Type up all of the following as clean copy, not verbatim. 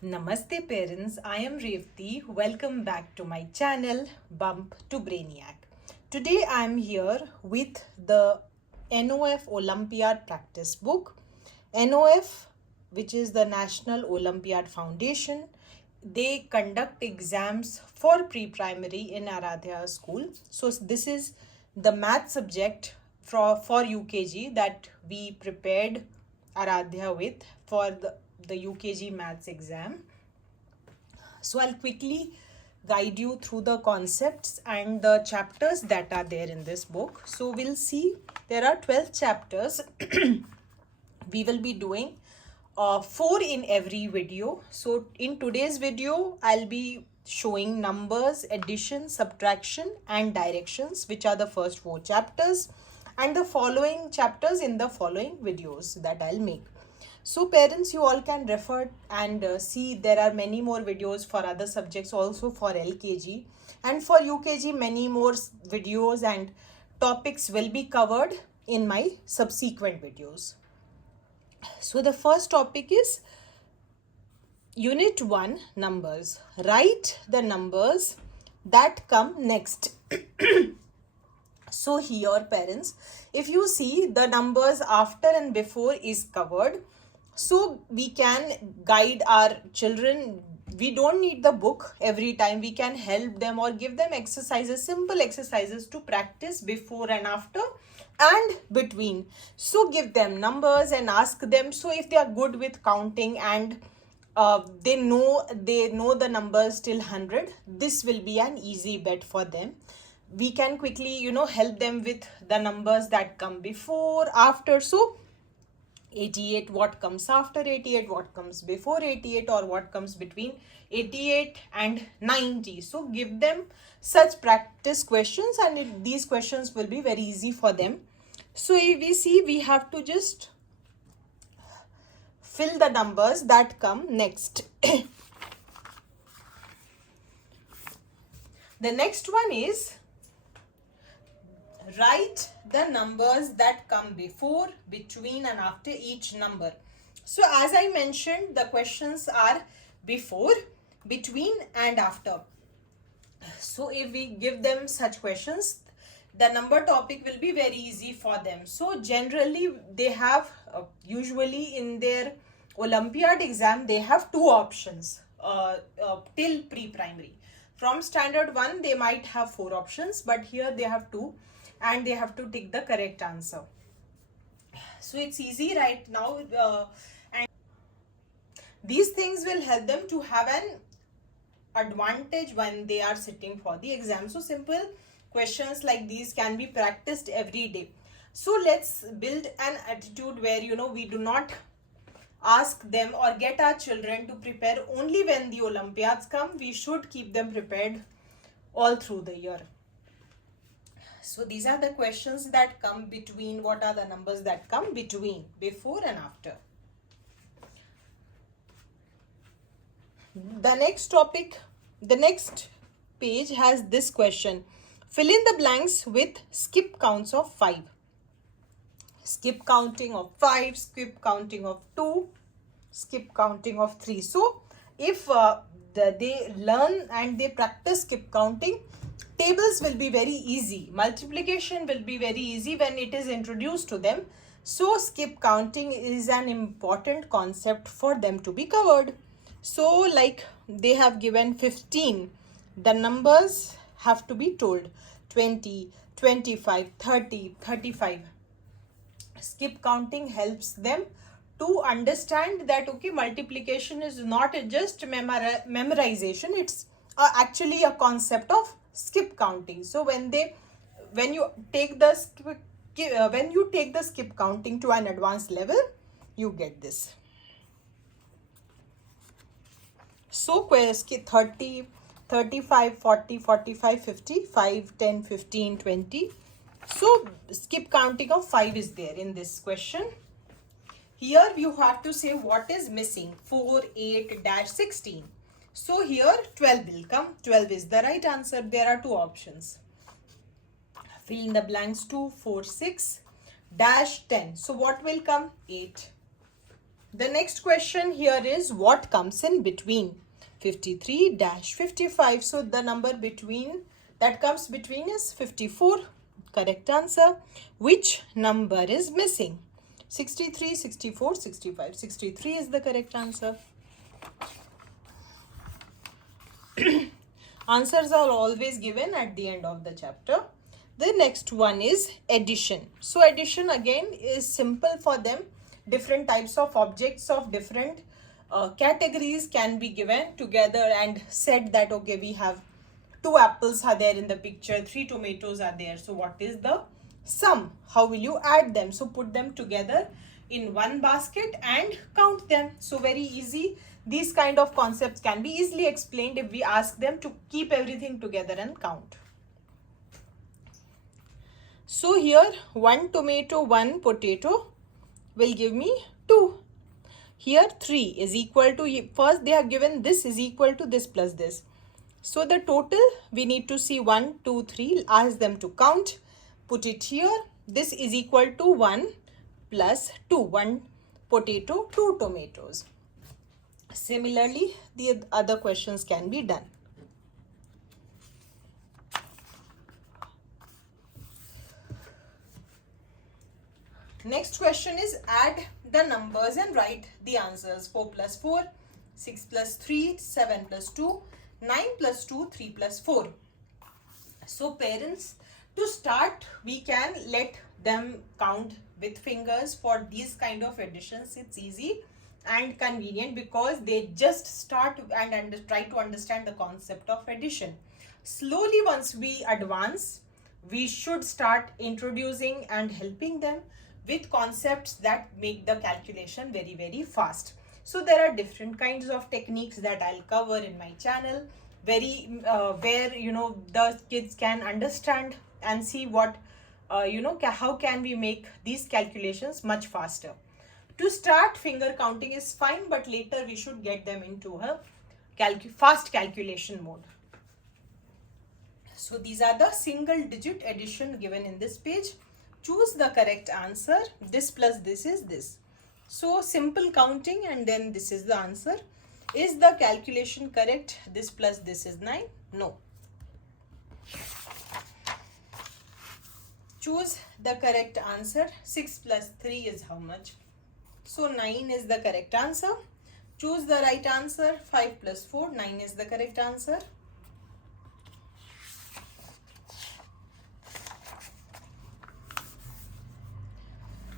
Namaste parents, I am Revati. Welcome back to my channel Bump to Brainiac. Today I am here with the NOF Olympiad practice book. NOF, which is the National Olympiad Foundation, they conduct exams for pre-primary in Aradhya school. So this is the math subject for UKG that we prepared Aradhya with for the UKG maths exam. So I'll quickly guide you through the concepts and the chapters that are there in this book. So we'll see there are 12 chapters. We will be doing 4 in every video. So in today's video, I'll be showing numbers, addition, subtraction and directions, which are the first 4 chapters, and the following chapters in the following videos that I'll make. So parents, you all can refer and see there are many more videos for other subjects also for LKG, and for UKG many more videos and topics will be covered in my subsequent videos. So the first topic is Unit 1, numbers. Write the numbers that come next. So here parents, if you see the numbers after and before is covered, so we can guide our children. We don't need the book every time. We can help them or give them exercises, simple exercises to practice before and after and between. So give them numbers and ask them. So if they are good with counting and they know the numbers till 100, this will be an easy bet for them. We can quickly help them with the numbers that come before, after. So 88, what comes after 88, what comes before 88, or what comes between 88 and 90. So give them such practice questions and these questions will be very easy for them. So if we see, we have to just fill the numbers that come next. The next one is write the numbers that come before, between and after each number. So as I mentioned, the questions are before, between and after. So if we give them such questions, the number topic will be very easy for them. So generally they have usually in their Olympiad exam they have 2 options till pre-primary. From standard 1 they might have 4 options, but here they have 2 and they have to take the correct answer. So it's easy right now, and these things will help them to have an advantage when they are sitting for the exam. So simple questions like these can be practiced every day. So let's build an attitude where we do not ask them or get our children to prepare only when the Olympiads come. We should keep them prepared all through the year. So these are the questions that come between. What are the numbers that come between, before and after? The next topic, the next page has this question. Fill in the blanks with skip counts of 5. Skip counting of 5, skip counting of 2, skip counting of 3. So if they learn and they practice skip counting, tables will be very easy. Multiplication will be very easy when it is introduced to them. So skip counting is an important concept for them to be covered. So like they have given 15. The numbers have to be told. 20, 25, 30, 35. Skip counting helps them to understand that okay, multiplication is not just memorization. It's actually a concept of skip counting. So when you take the skip counting to an advanced level, you get this. So 30, 35, 40, 45, 50, 5, 10, 15, 20. So skip counting of 5 is there in this question. Here you have to say what is missing. 4, 8, dash 16. So here 12 will come. 12 is the right answer. There are 2 options. Fill in the blanks. 2, 4, 6, dash 10. So what will come? 8. The next question here is what comes in between 53-55. So the number between that comes between is 54. Correct answer. Which number is missing? 63, 64, 65. 63 is the correct answer. Answers are always given at the end of the chapter. The next one is addition. So addition again is simple for them. Different types of objects of different categories can be given together and said that okay, we have 2 apples are there in the picture, 3 tomatoes are there. So what is the sum? How will you add them? So put them together in one basket and count them. So very easy. These kind of concepts can be easily explained if we ask them to keep everything together and count. So here 1 tomato, 1 potato will give me 2. Here 3 is equal to, first they have given this is equal to this plus this. So the total we need to see 1, 2, 3, ask them to count, put it here. This is equal to 1 plus 2, 1 potato, 2 tomatoes. Similarly, the other questions can be done. Next question is add the numbers and write the answers. 4 plus 4, 6 plus 3, 7 plus 2, 9 plus 2, 3 plus 4. So parents, to start, we can let them count with fingers. For these kind of additions, it's easy and convenient because they just start and try to understand the concept of addition. Slowly, once we advance, we should start introducing and helping them with concepts that make the calculation very, very fast. So there are different kinds of techniques that I'll cover in my channel, where the kids can understand and see what how can we make these calculations much faster. To start, finger counting is fine, but later we should get them into a fast calculation mode. So these are the single digit addition given in this page. Choose the correct answer. This plus this is this. So simple counting and then this is the answer. Is the calculation correct? This plus this is 9? No. Choose the correct answer. 6 plus 3 is how much? So 9 is the correct answer. Choose the right answer. 5 plus 4, 9 is the correct answer.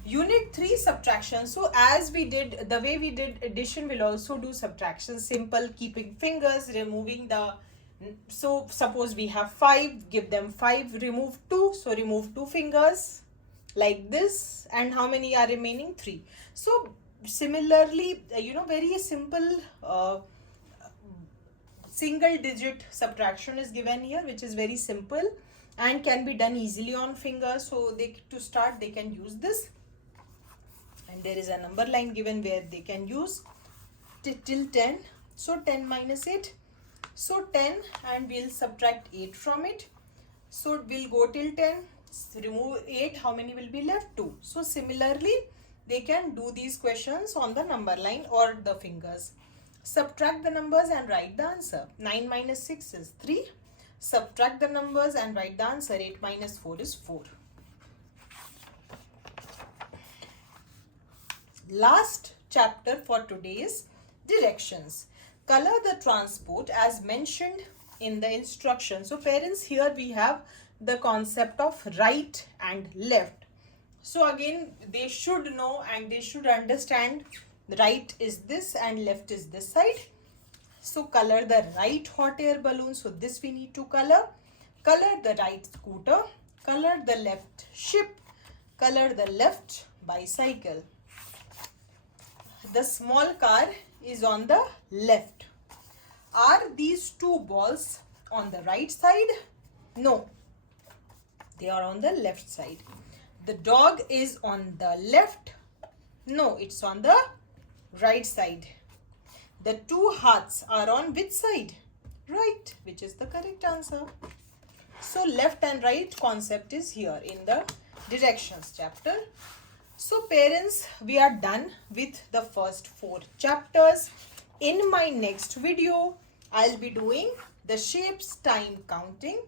Unit 3, subtraction. So as we did, the way we did addition, we'll also do subtraction. Simple, keeping fingers, removing the, so suppose we have 5, give them 5, remove 2. So remove 2 fingers like this. And how many are remaining? 3. So similarly, very simple single digit subtraction is given here, which is very simple and can be done easily on fingers. So to start, they can use this. And there is a number line given where they can use till 10. So 10 minus 8. So 10 and we'll subtract 8 from it. So we'll go till 10. Remove 8. How many will be left? 2. So similarly, they can do these questions on the number line or the fingers. Subtract the numbers and write the answer. 9 minus 6 is 3. Subtract the numbers and write the answer. 8 minus 4 is 4. Last chapter for today is directions. Color the transport as mentioned in the instruction. So parents, here we have the concept of right and left. So again, they should know and they should understand right is this and left is this side. So color the right hot air balloon. So this we need to color. Color the right scooter. Color the left ship. Color the left bicycle. The small car is on the left. Are these 2 balls on the right side? No. They are on the left side. The dog is on the left. No, it's on the right side. The 2 hearts are on which side? Right, which is the correct answer. So left and right concept is here in the directions chapter. So parents, we are done with the first 4 chapters. In my next video, I'll be doing the shapes, time counting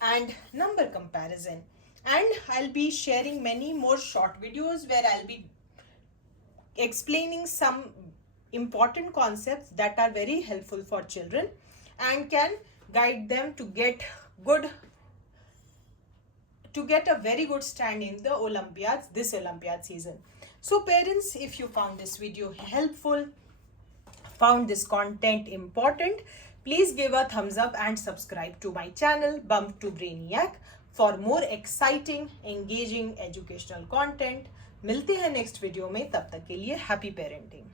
and number comparison. And I'll be sharing many more short videos where I'll be explaining some important concepts that are very helpful for children and can guide them to get a very good stand in the Olympiads, this Olympiad season. So parents, if you found this video helpful, found this content important, please give a thumbs up and subscribe to my channel Bump to Brainiac for more exciting, engaging educational content. मिलते हैं next video में, तब तक के लिए happy parenting.